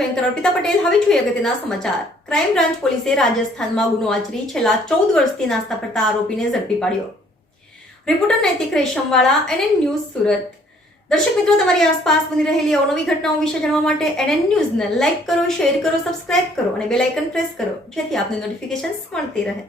છો એન્કર અર્પિતા પટેલ। હવે જોઈએ અગત્યના સમાચાર। ક્રાઇમ બ્રાન્ચ પોલીસે રાજસ્થાનમાં ગુનો આચરી છેલ્લા 14 વર્ષથી નાસ્તા ફરતા આરોપીને ઝડપી પાડ્યો। રિપોર્ટર નૈતિક રેશમવાળા, NN ન્યૂઝ, સુરત। દર્શક મિત્રો, તમારી આસપાસ બની રહેલી અવનવી ઘટનાઓ વિશે જાણવા માટે NN ન્યૂઝને લાઇક કરો, શેર કરો, સબસ્ક્રાઇબ કરો અને બેલ આઇકન પ્રેસ કરો, જેથી આપને નોટિફિકેશન્સ મળતી રહે।